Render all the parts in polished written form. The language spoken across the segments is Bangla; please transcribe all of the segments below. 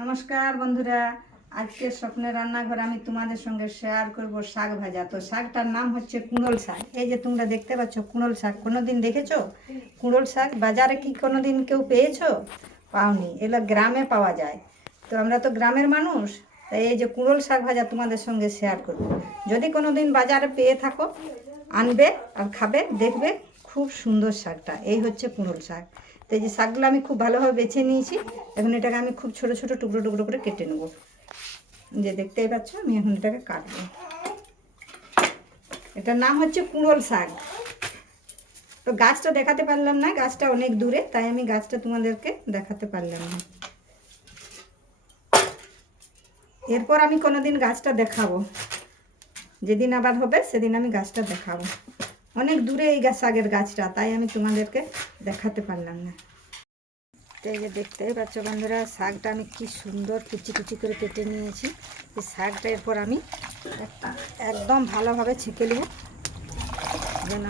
নমস্কার বন্ধুরা, আজকে স্বপ্নের রান্নাঘর আমি তোমাদের সঙ্গে শেয়ার করব শাক ভাজা। তো শাকটার নাম হচ্ছে কুড়োল শাক। এই যে তোমরা দেখতে পাচ্ছ কুড়োল শাক, কোনোদিন দেখেছো? কুড়োল শাক বাজারে কি কোনোদিন কেউ পেয়েছো? পাওনি, এগুলো গ্রামে পাওয়া যায়। তো আমরা তো গ্রামের মানুষ, তাই এই যে কুড়োল শাক ভাজা তোমাদের সঙ্গে শেয়ার করব। যদি কোনোদিন বাজারে পেয়ে থাকো, আনবে আর খাবে, দেখবে খুব সুন্দর শাকটা। এই হচ্ছে কুড়োল শাক। তো এই যে শাকগুলো আমি খুব ভালোভাবে বেছে নিয়েছি। এখন এটাকে আমি খুব ছোট ছোট টুকরো টুকরো করে কেটে নেব। যে দেখতেই পাচ্ছ, আমি এখন এটাকে কাটবো। এটার নাম হচ্ছে কুড়োল শাক। তো গাছটা দেখাতে পারলাম না, গাছটা অনেক দূরে, তাই আমি গাছটা তোমাদেরকে দেখাতে পারলাম না। এরপর আমি কোনোদিন গাছটা দেখাবো, যেদিন আবার হবে সেদিন আমি গাছটা দেখাবো। অনেক দূরে এই শাকের গাছটা, তাই আমি তোমাদেরকে দেখাতে পারলাম না। তো এই যে দেখতেই পাচ্ছ বন্ধুরা, শাকটা আমি কি সুন্দর কুচি কুচি করে কেটে নিয়েছি। এই শাকটা এরপর আমি একদম ভালোভাবে ছেঁকে নেব, যেন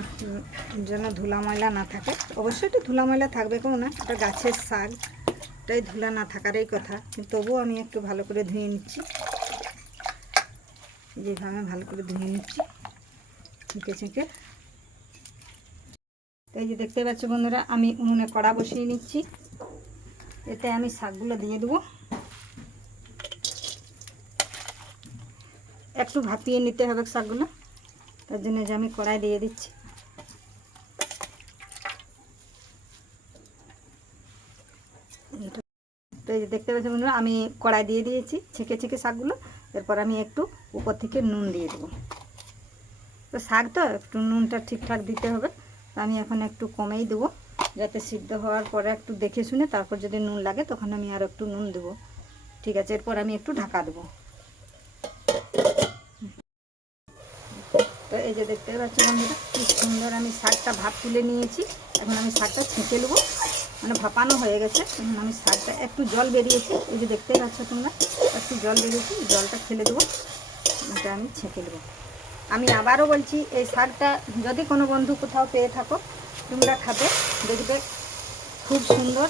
যেন ধুলা ময়লা না থাকে। অবশ্যই একটু ধুলা ময়লা থাকবে, কোনো না, এটা গাছের শাক, এটাই ধুলা না থাকারই কথা, কিন্তু তবুও আমি একটু ভালো করে ধুয়ে নিচ্ছি। যেভাবে ভালো করে ধুয়ে নিচ্ছি ছেঁকে ছেঁকে। তো এই যে দেখতে পাচ্ছ বন্ধুরা, আমি উনুনে কড়া বসিয়ে নিচ্ছি। এতে আমি শাকগুলো দিয়ে দেবো। একটু ভাপিয়ে নিতে হবে শাকগুলো, তার জন্য যে আমি কড়াই দিয়ে দিচ্ছি। তো এই যে দেখতে পাচ্ছি বন্ধুরা, আমি কড়াই দিয়ে দিয়েছি ছেঁকে ছেঁকে শাকগুলো। এরপর আমি একটু উপর থেকে নুন দিয়ে দেবো। তো শাক তো একটু নুনটা ঠিকঠাক দিতে হবে, তো আমি এখন একটু কমেই দেবো, যাতে সিদ্ধ হওয়ার পরে একটু দেখে শুনে তারপর যদি নুন লাগে তখন আমি আর একটু নুন দেবো। ঠিক আছে, এরপর আমি একটু ঢাকা দেবো। তো এই যে দেখতে পাচ্ছি বন্ধুরা, কি সুন্দর আমি শাকটা ভাপ তুলে নিয়েছি। এখন আমি শাকটা ছেঁকে নেবো, মানে ভাপানো হয়ে গেছে। এখন আমি শাকটা একটু জল বেরিয়েছে, এই যে দেখতেই পাচ্ছ তোমরা, একটু জল বেরিয়েছে, জলটা ফেলে দেবো, এটা আমি ছেঁকে নেবো। আমি আবারও বলছি, এই শাকটা যদি কোনো বন্ধু কোথাও পেয়ে থাকো, তোমরা খাবে, দেখবে খুব সুন্দর।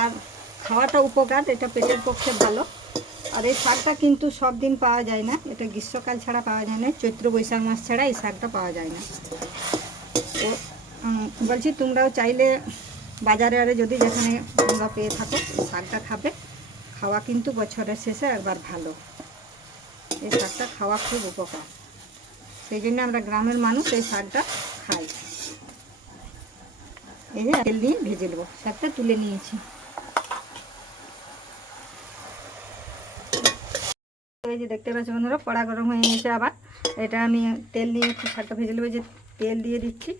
আর খাওয়াটা উপকার, এটা পেটের পক্ষে ভালো। আর এই শাকটা কিন্তু সব দিন পাওয়া যায় না, এটা গ্রীষ্মকাল ছাড়া পাওয়া যায় না, চৈত্র বৈশাখ মাস ছাড়া এই শাকটা পাওয়া যায় না। তো বলছি, তোমরাও চাইলে বাজারে আরে যদি যেখানে তোমরা পেয়ে থাকো এই শাকটা খাবে। খাওয়া কিন্তু বছরের শেষে একবার ভালো, এই শাকটা খাওয়া খুব উপকার। সেই জন্য আমরা গ্রামের মানুষ এই শাকটা খাই। এই যে তেল দিয়ে ভেজে নেবো, শাকটা তুলে নিয়েছি। এই যে দেখতে পাচ্ছি বন্ধুরা, কড়া গরম হয়ে গেছে। আবার এটা আমি তেল দিয়ে একটু শাকটা ভেজে নেবো। যে তেল দিয়ে দিচ্ছি,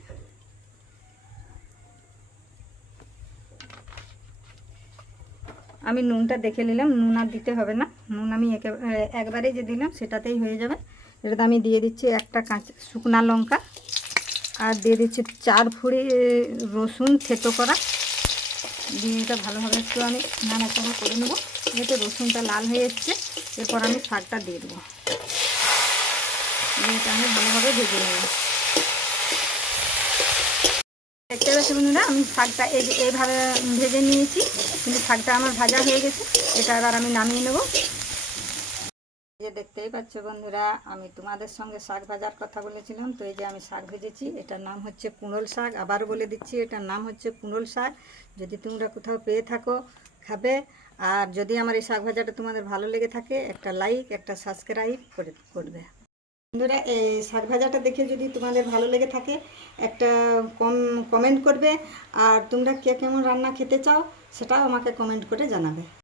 আমি নুনটা দেখে নিলাম, নুন আর দিতে হবে না। নুন আমি একবারেই যে দিলাম সেটাতেই হয়ে যাবে। এটাতে আমি দিয়ে দিচ্ছি একটা কাঁচা শুকনা লঙ্কা, আর দিয়ে দিচ্ছি 4 ফুঁড়ি রসুন থেতো করা। দিয়ে এটা ভালোভাবে একটু আমি নাড়াচাড়া করে নেবো। এতে রসুনটা লাল হয়ে এসছে, এরপর আমি শাকটা দিয়ে দেবো। এটা আমি ভালোভাবে ভেজে নেব। দেখতে পাচ্ছি বন্ধুরা, আমি শাকটা এইভাবে ভেজে নিয়েছি, কিন্তু শাকটা আমার ভাজা হয়ে গেছে। এটা এবার আমি নামিয়ে নেব। এই যে দেখতেই পাচ্ছ বন্ধুরা, আমি তোমাদের সঙ্গে শাক ভাজার কথা বলেছিলাম। তো এই যে আমি শাক ভেজেছি, এটার নাম হচ্ছে কুড়োল শাক। আবার বলে দিচ্ছি, এটার নাম হচ্ছে কুড়োল শাক। যদি তোমরা কোথাও পেয়ে থাকো, খাবে। আর যদি আমার এই শাক ভাজাটা তোমাদের ভালো লেগে থাকে, একটা লাইক, একটা সাবস্ক্রাইব করবে। বন্ধুরা, এই শাক ভাজাটা দেখে যদি তোমাদের ভালো লেগে থাকে, একটা কমেন্ট করবে। আর তোমরা কে কেমন রান্না খেতে চাও সেটাও আমাকে কমেন্ট করে জানাবে।